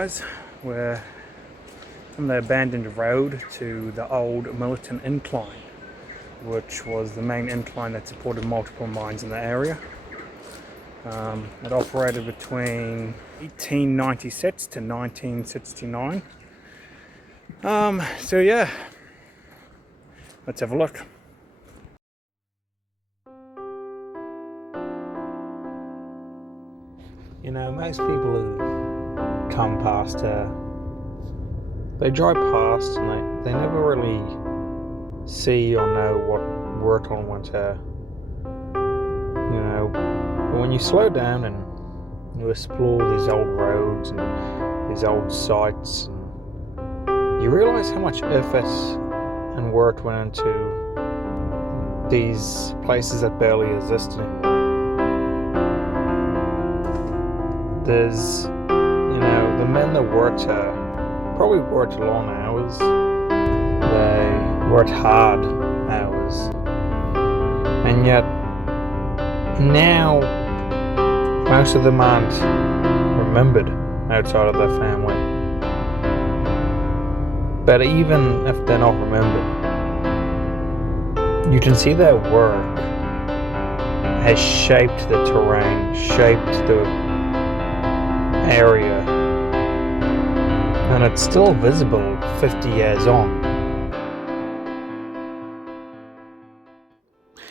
guys. We're from the abandoned road to the old Millerton incline, which was the main incline that supported multiple mines in the area. It operated between 1896 to 1969. So yeah, let's have a look. You know, most people who come past here, they drive past and they never really see or know what work on went here. You know, but when you slow down and you explore these old roads and these old sites, and you realise how much effort and work went into these places that barely exist anymore. There's, you know, the men that worked here probably worked long hours. They worked hard hours. And yet, now, most of them aren't remembered outside of their family. But even if they're not remembered, you can see their work has shaped the terrain, shaped the area, and it's still visible 50 years on.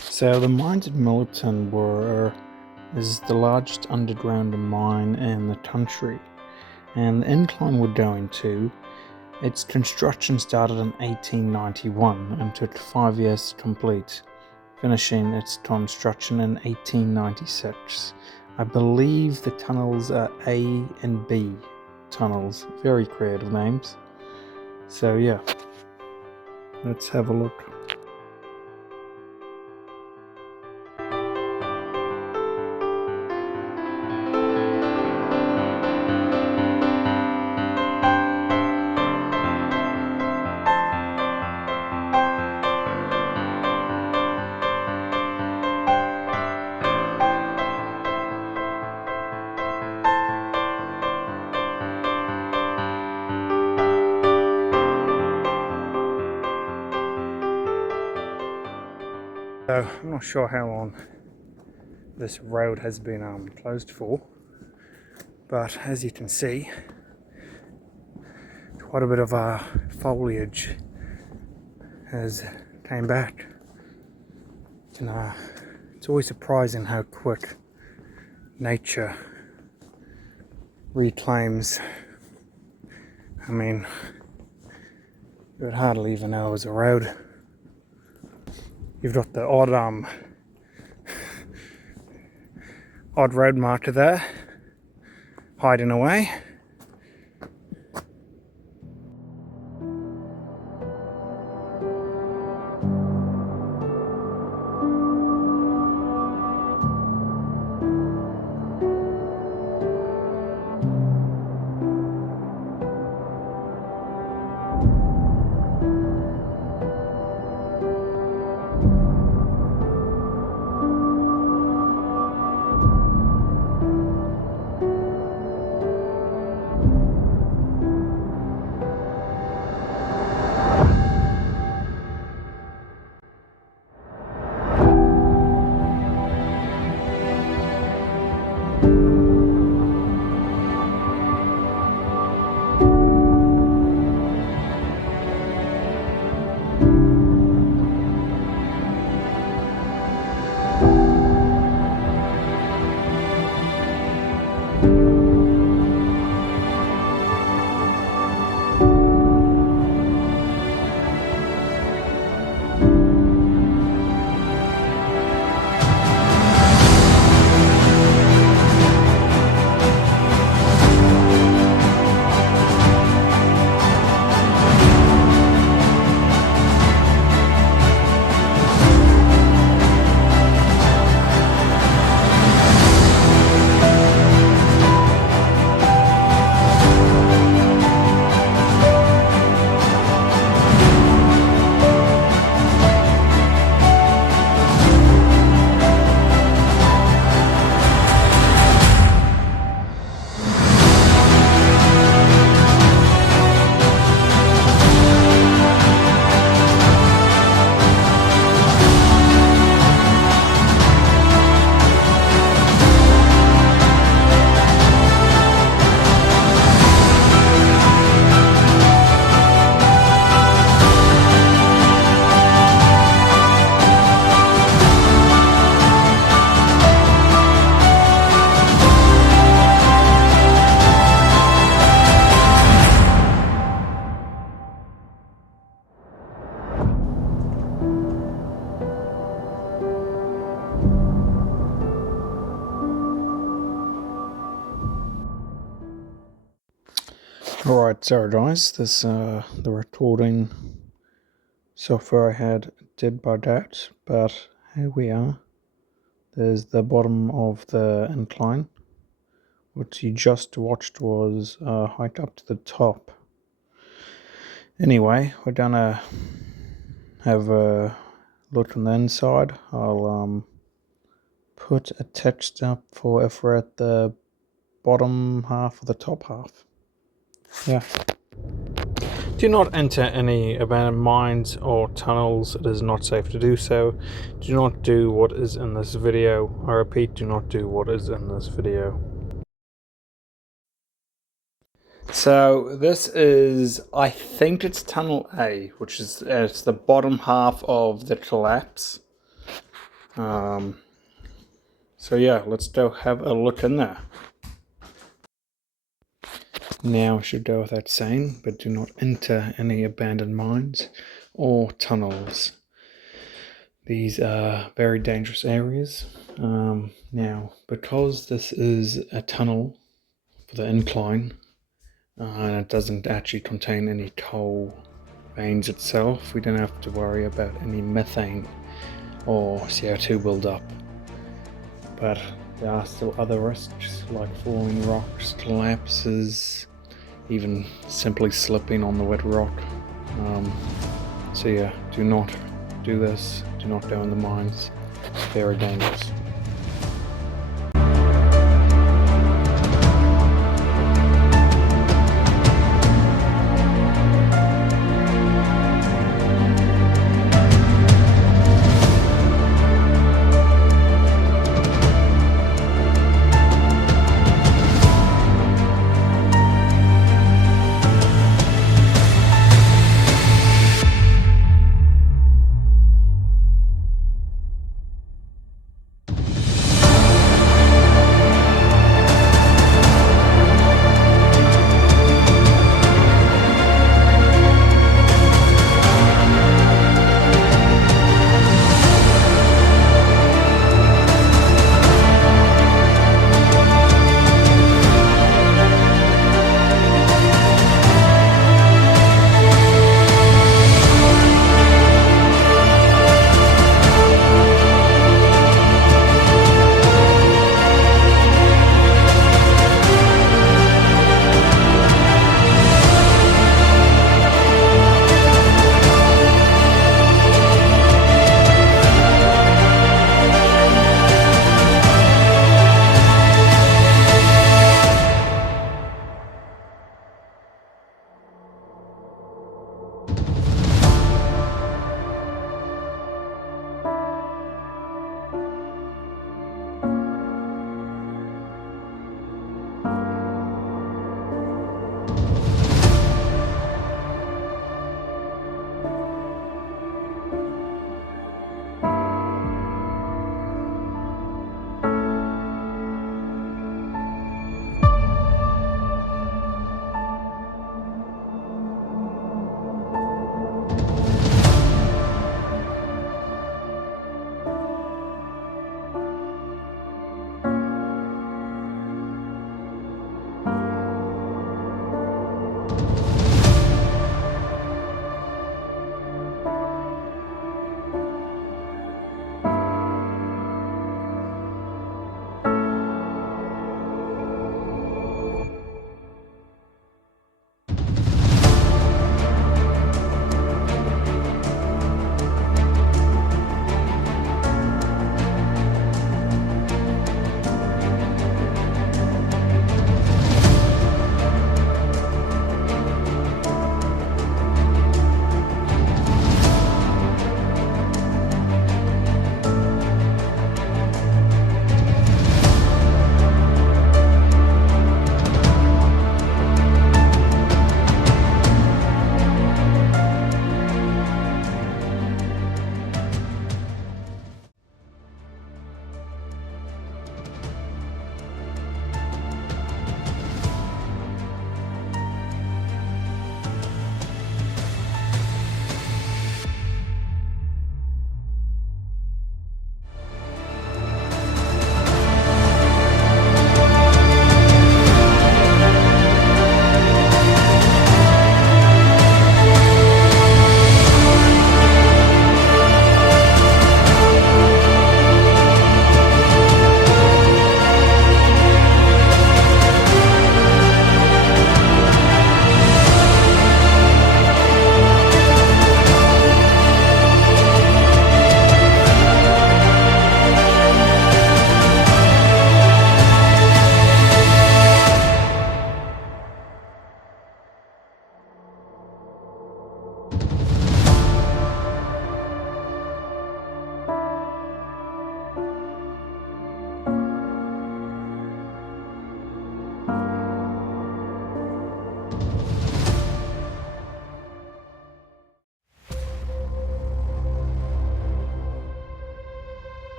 So the mines at Millerton is the largest underground mine in the country, and the incline we're going to, its construction started in 1891 and took 5 years to complete, finishing its construction in 1896. I believe the tunnels are A and B tunnels. Very creative names. So yeah, let's have a look. So I'm not sure how long this road has been closed for, but as you can see, quite a bit of foliage has came back, and it's always surprising how quick nature reclaims. I mean, you would hardly even know it was a road. You've got the odd road marker there, hiding away. Alright, sorry guys, this the recording software I had did bug out, but here we are. There's the bottom of the incline. What you just watched was a hike up to the top. Anyway, we're gonna have a look on the inside. I'll put a text up for if we're at the bottom half or the top half. Yeah. Do not enter any abandoned mines or tunnels. It is not safe to do so. Do not do what is in this video. I repeat, do not do what is in this video. So this is, I think it's tunnel A, which is it's the bottom half of the collapse. So yeah, let's go have a look in there. Now I should go without saying, but do not enter any abandoned mines or tunnels. These are very dangerous areas. Now, because this is a tunnel for the incline, and it doesn't actually contain any coal veins itself, we don't have to worry about any methane or CO2 buildup. But there are still other risks like falling rocks, collapses, even simply slipping on the wet rock. So yeah, do not do this. Do not go in the mines. It's very dangerous.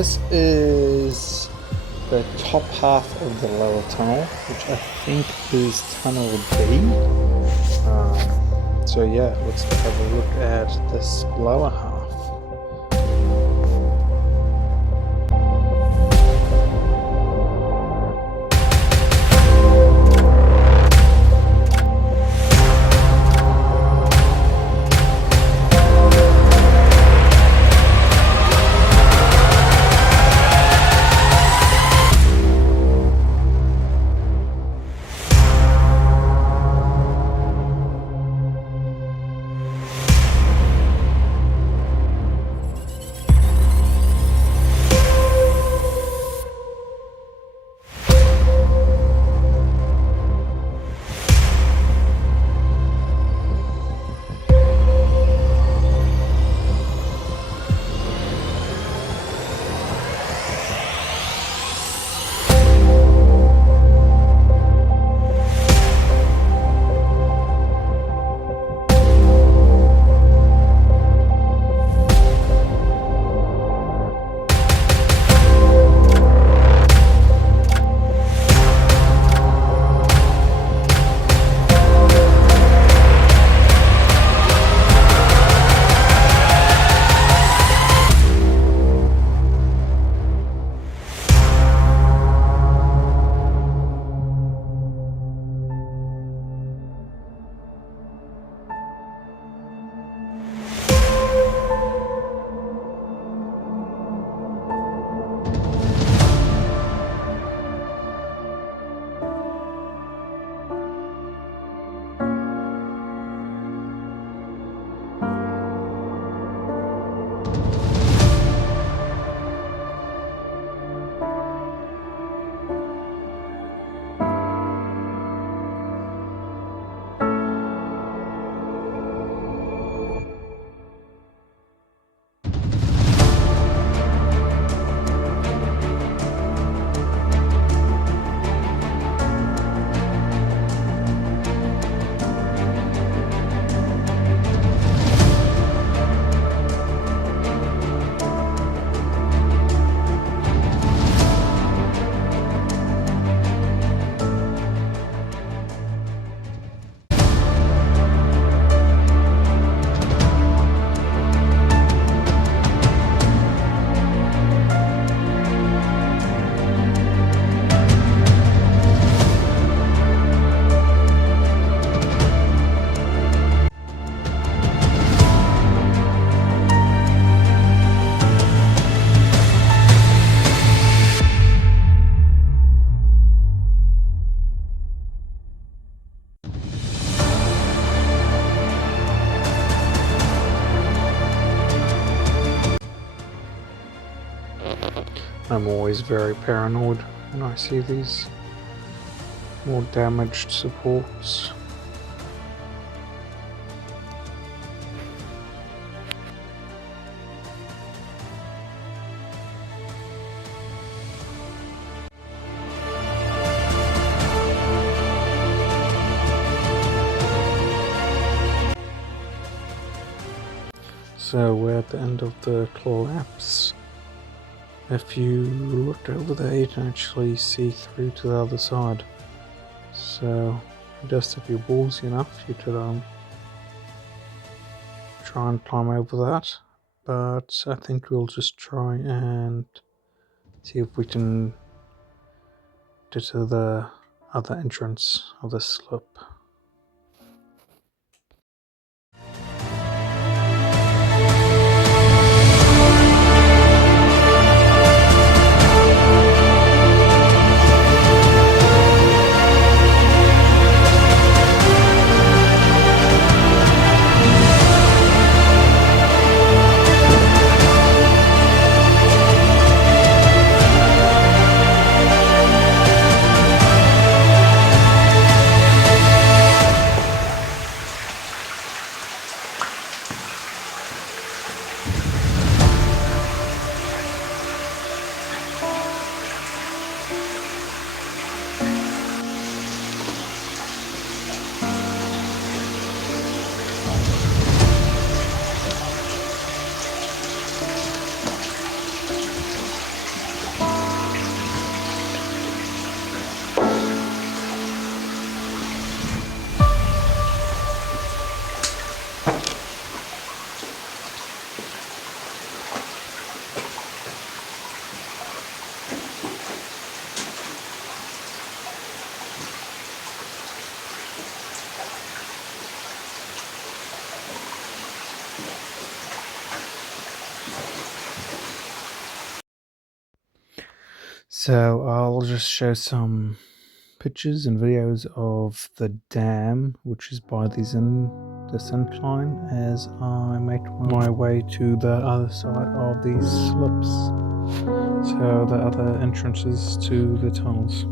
this is the top half of the lower tunnel, which I think is tunnel B. So yeah, let's have a look at this lower half. I'm always very paranoid when I see these more damaged supports. So we're at the end of the collapse. If you look over there, you can actually see through to the other side. So just if you're ballsy enough, you could try and climb over that. But I think we'll just try and see if we can get to the other entrance of the slope. So I'll just show some pictures and videos of the dam, which is by this incline, as I make my way to the other side of these slips. So the other entrances to the tunnels.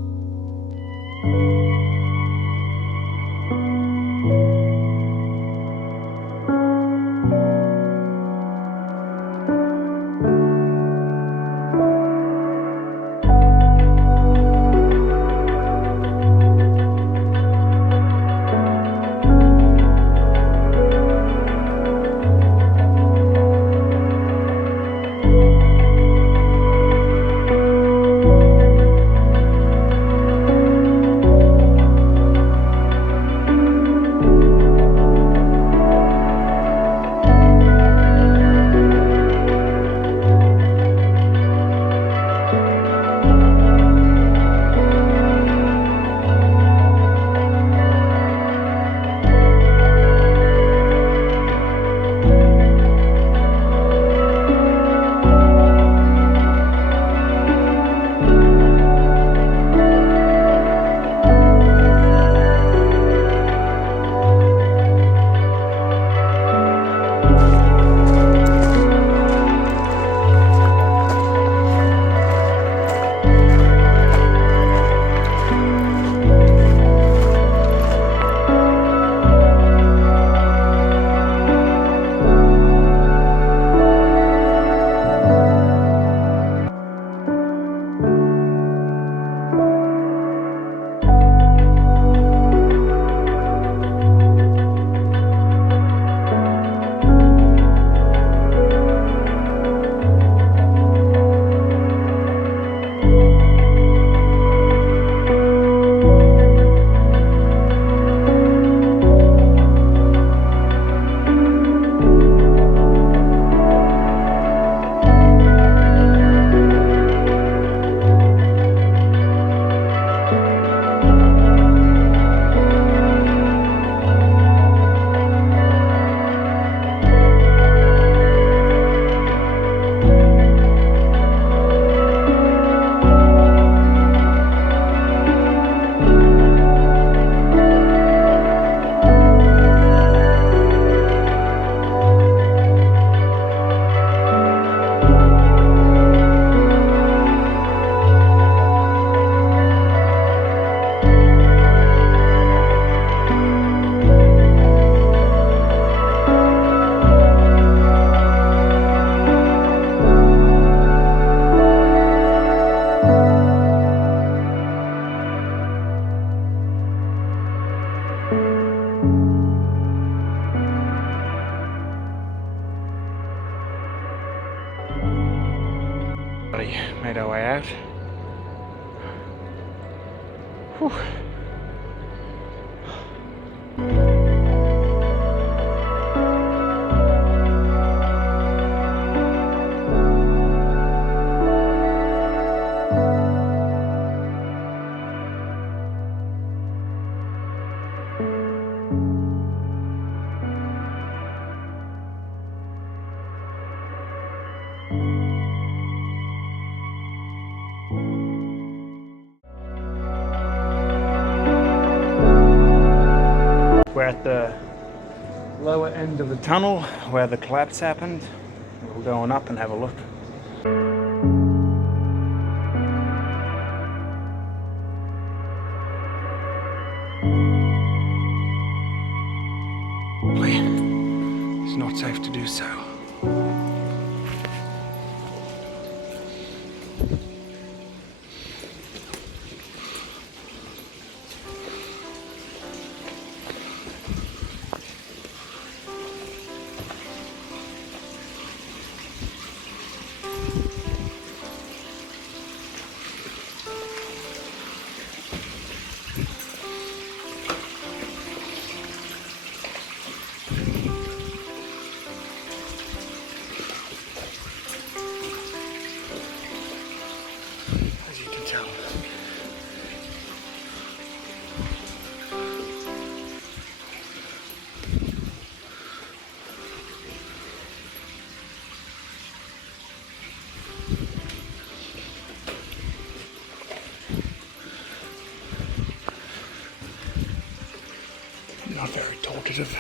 Made our way out. Whew. We're at the lower end of the tunnel where the collapse happened. We're going up and have a look. It's not safe to do so. Not very talkative.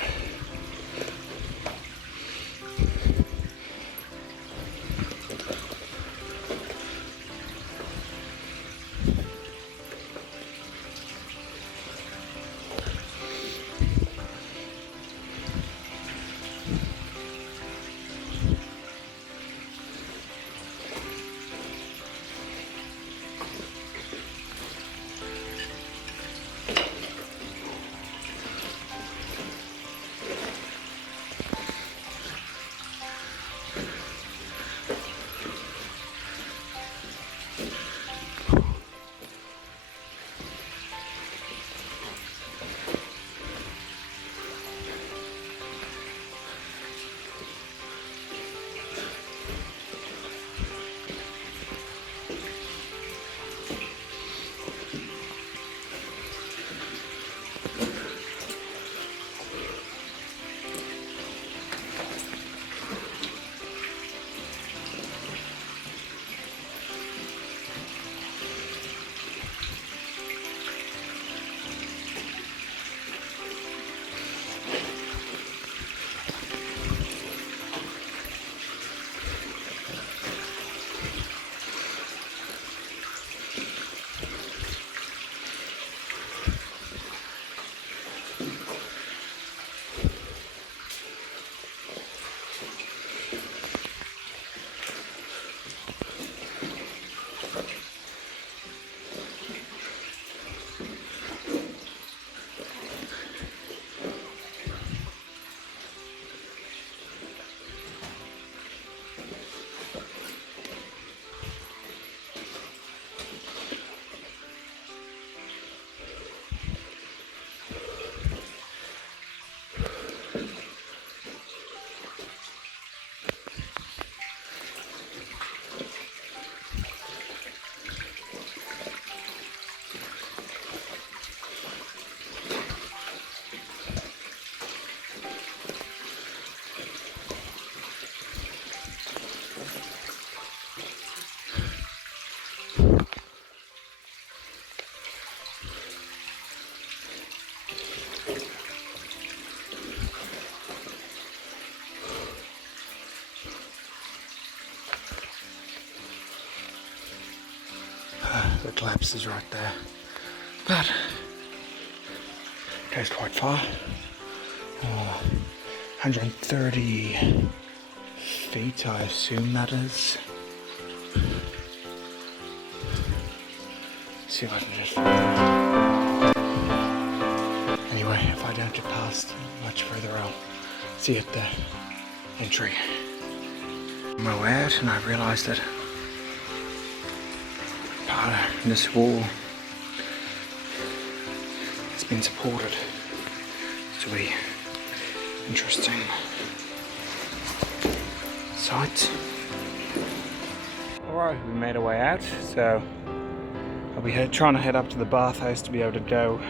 The collapse is right there, but it goes quite far. 130 feet, I assume that is. See if I can just anyway, if I don't get past much further, I'll see you at the entry. On my way out, and I realised that part of this wall has been supported. To be interesting sight. Alright, we made our way out, so I'll be trying to head up to the bathhouse to be able to go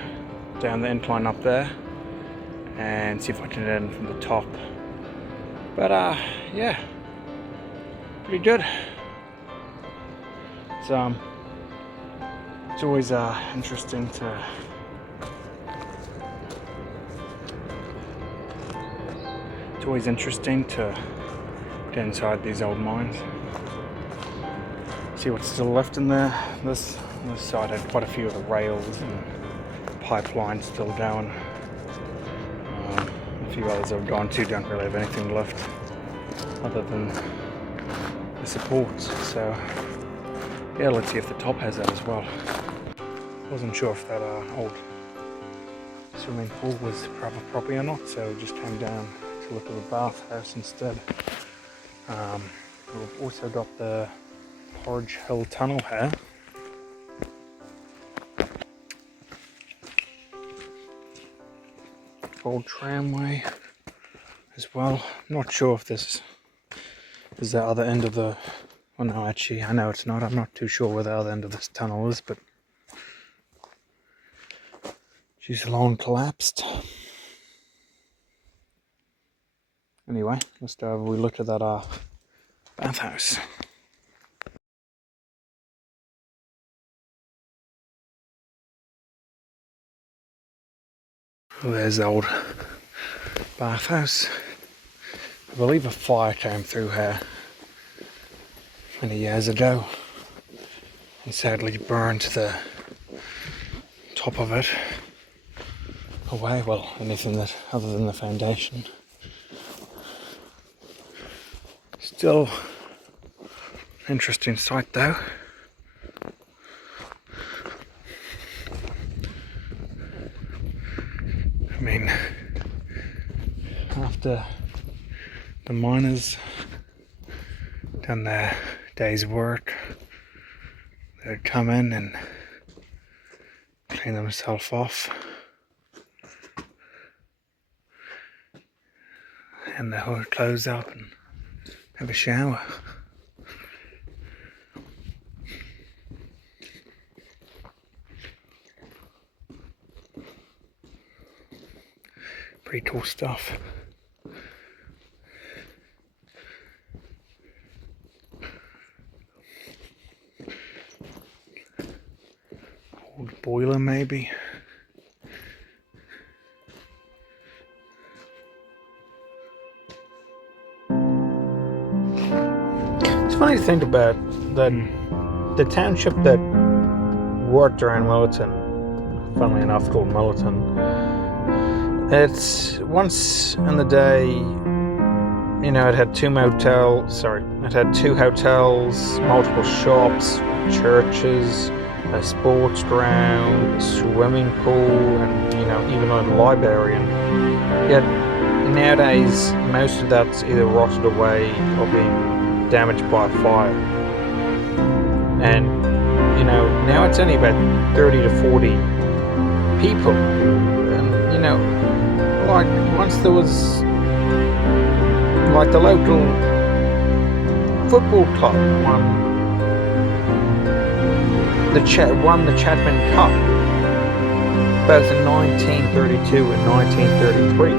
down the incline up there and see if I can get in from the top. But yeah, pretty good. So it's always interesting to get inside these old mines. See what's still left in there. This side had quite a few of the rails and pipelines still going. A few others I've gone to don't really have anything left other than the supports. So yeah, let's see if the top has that as well. Wasn't sure if that old swimming pool was private property or not, so we just came down to look at the bathhouse instead. We've also got the Porridge Hill Tunnel here. Old tramway as well. I'm not sure if this is the other end of the... Well, no, actually, I know it's not. I'm not too sure where the other end of this tunnel is, but she's long collapsed. Anyway, let's go have a wee look at that bathhouse. Oh, there's the old bathhouse. I believe a fire came through here many years ago and sadly burned the top of it away. Well, anything that other than the foundation. Still interesting sight though. I mean, after the miners done their day's work, they'd come in and clean themselves off, and their hood clothes up and have a shower. Pretty cool stuff. Old boiler maybe. It's funny to think about that the township that worked around Millerton, funnily enough called Millerton, it's once in the day, you know, it had two hotels, multiple shops, churches, a sports ground, a swimming pool, and, you know, even a library. And yet nowadays most of that's either rotted away or being damaged by fire. And, you know, now it's only about 30 to 40 people. And, you know, like once there was like the local football club won the Chapman Cup both in 1932 and 1933.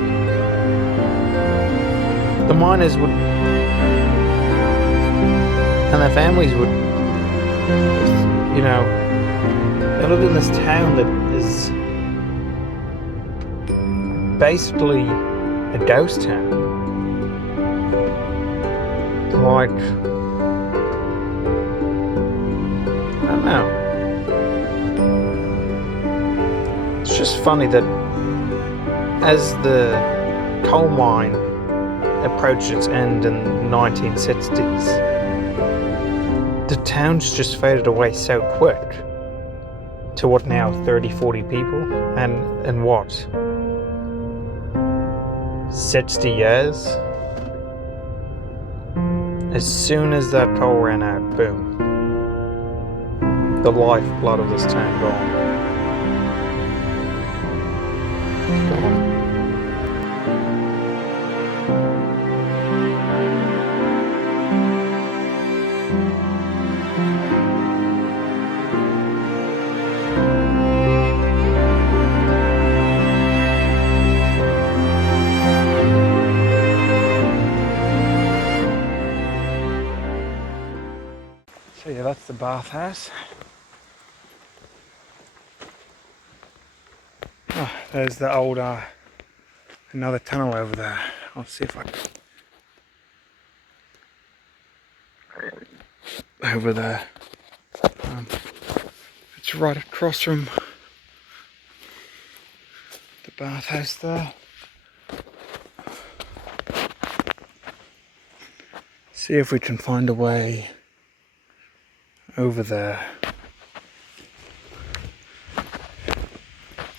The miners would and their families would, you know, they lived in this town that is basically a ghost town. Like, I don't know. It's just funny that as the coal mine approached its end in the 1960s, the town's just faded away so quick to what now, 30, 40 people? And what? 60 years? As soon as that coal ran out, boom. The lifeblood of this town gone. So yeah, that's the bathhouse. Oh, there's the old another tunnel over there. I'll see if I can. Over there. It's right across from the bathhouse there. See if we can find a way over there.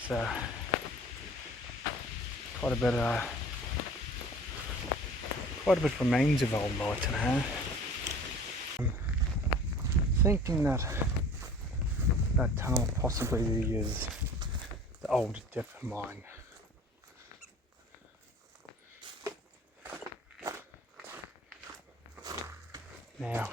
So quite a bit remains of old Millerton here. I'm thinking that that tunnel possibly is the old dipper mine. Now,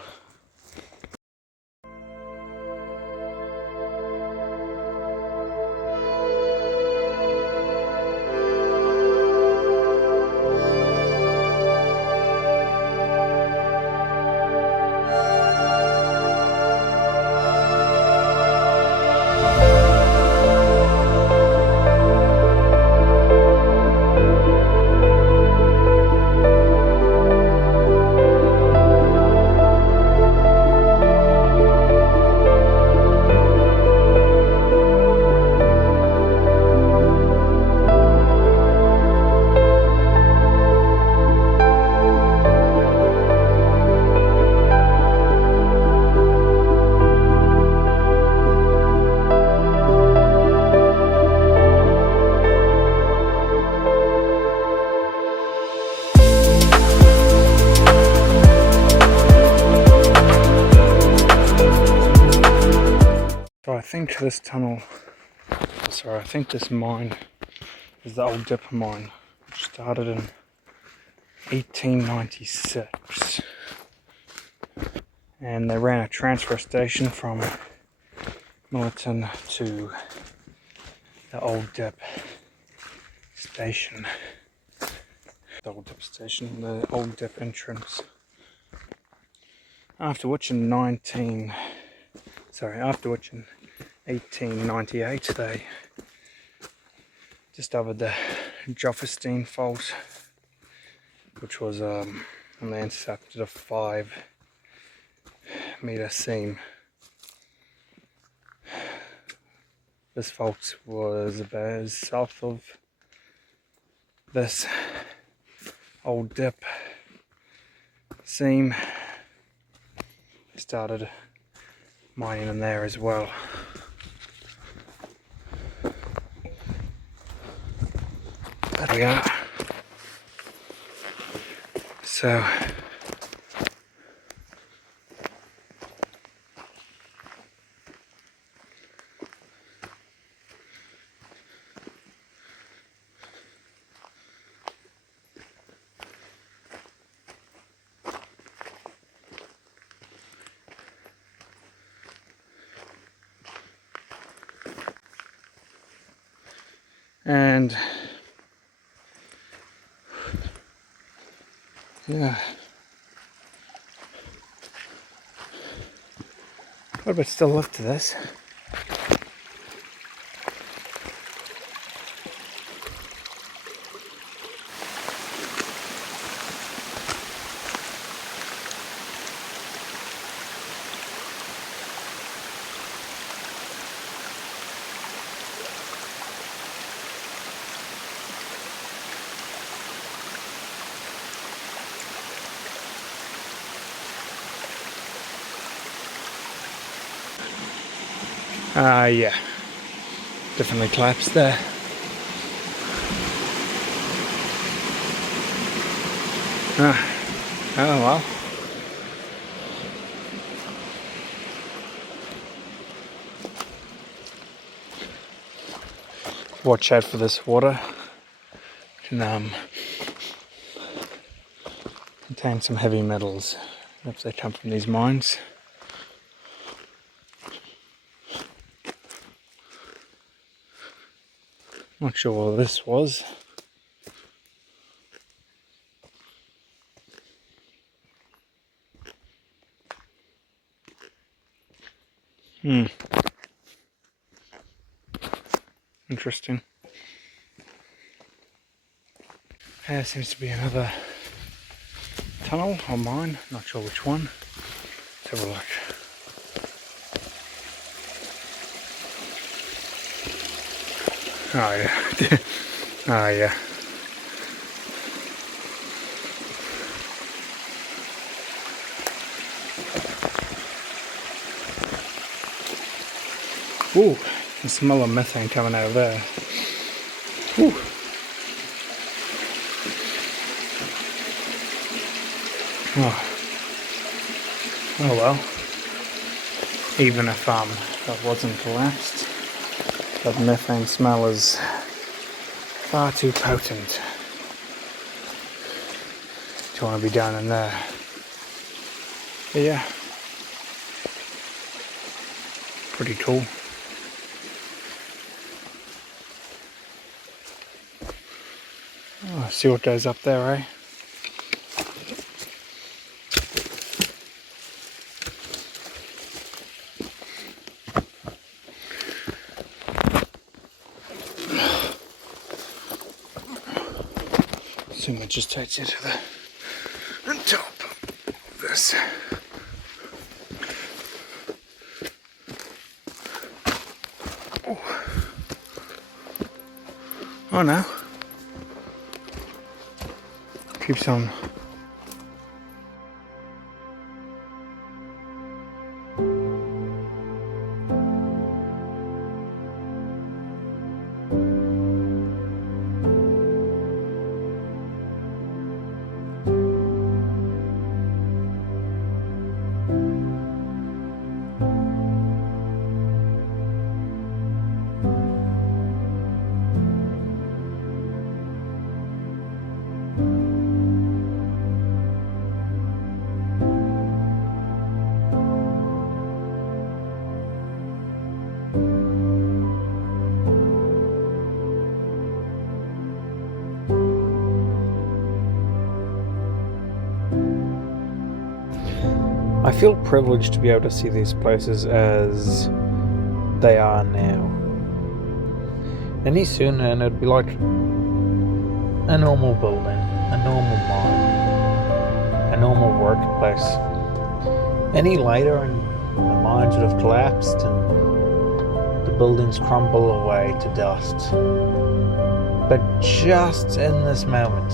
think this tunnel, sorry, I think this mine is the Old Dipper mine, which started in 1896. And they ran a transfer station from Millerton to the Old Dip station. The Old Dip station, the Old Dip entrance. After which in 1898 they discovered the Jofferstein Fault, which was and they intercepted a 5-meter seam. This fault was about south of this Old Dip seam. They started mining in there as well. There we are. So and yeah, quite a bit still left to this. Yeah, definitely collapsed there. Oh well. Watch out for this water. It can contain some heavy metals if they come from these mines. Not sure what this was. Interesting. There seems to be another tunnel or mine, not sure which one. Let's have a look. Oh yeah. Oh yeah. Ooh, I can smell the methane coming out of there. Ooh. Oh well. Even if that wasn't collapsed, that methane smell is far too potent to want to be down in there. But yeah, pretty cool. Oh, see what goes up there, eh? Assume it just takes you to the top of this. Oh no. Keeps on. I feel privileged to be able to see these places as they are now. Any sooner and it'd be like a normal building, a normal mine, a normal workplace. Any later and the mines would have collapsed and the buildings crumble away to dust. But just in this moment,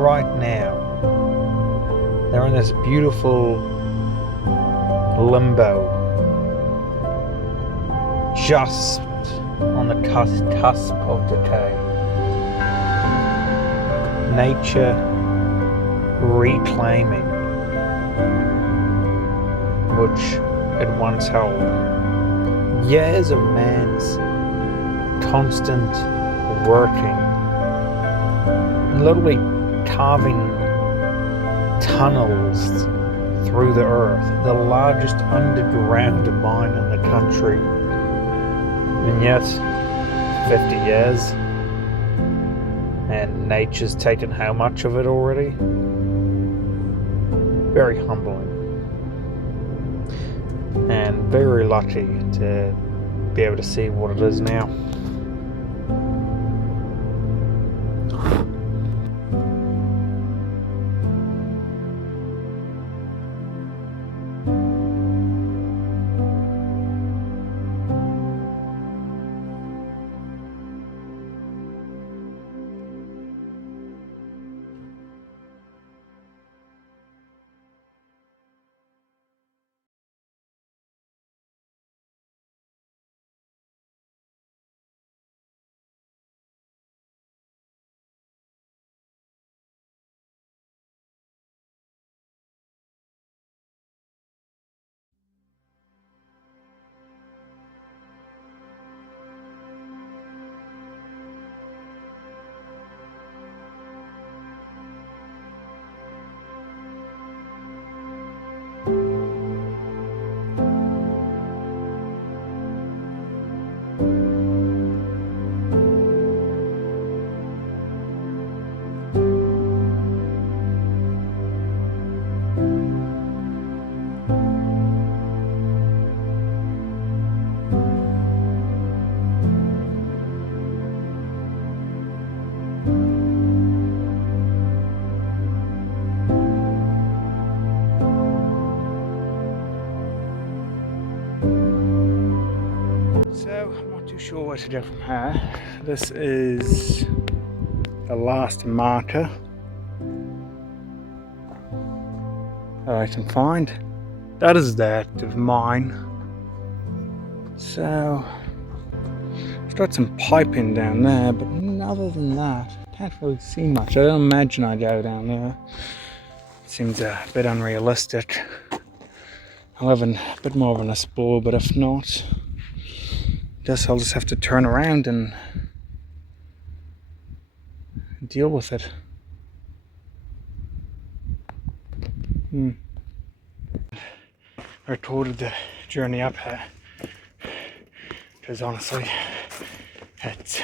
right now, they're in this beautiful limbo, just on the cusp of decay. Nature reclaiming which it once held. Years of man's constant working, literally carving tunnels through the earth, the largest underground mine in the country. And yet, 50 years, and nature's taken how much of it already? Very humbling. And very lucky to be able to see what it is now. So, I'm not too sure where to go from here. This is the last marker that I can find. That is the active mine. So, I've got some piping down there, but other than that, I can't really see much. I don't imagine I'd go down there. It seems a bit unrealistic. I'll have a bit more of an explore, but if not, guess I'll just have to turn around and deal with it. I recorded the journey up here because honestly it's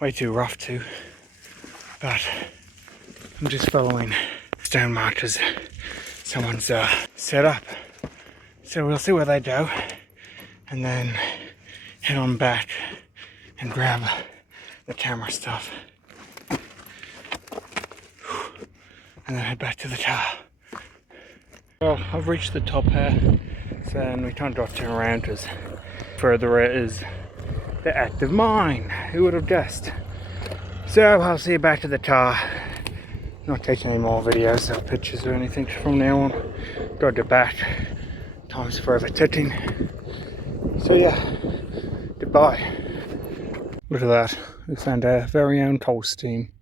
way too rough to, but I'm just following stone markers someone's set up, so we'll see where they go and then head on back and grab the camera stuff and then head back to the car. Well, I've reached the top here, so we can't drop turn around because further it is the active mine. Who would have guessed? So I'll see you back to the car. Not taking any more videos or pictures or anything from now on. Gotta get back. Time's forever ticking. So yeah, goodbye. Look at that. We found our very own coal seam.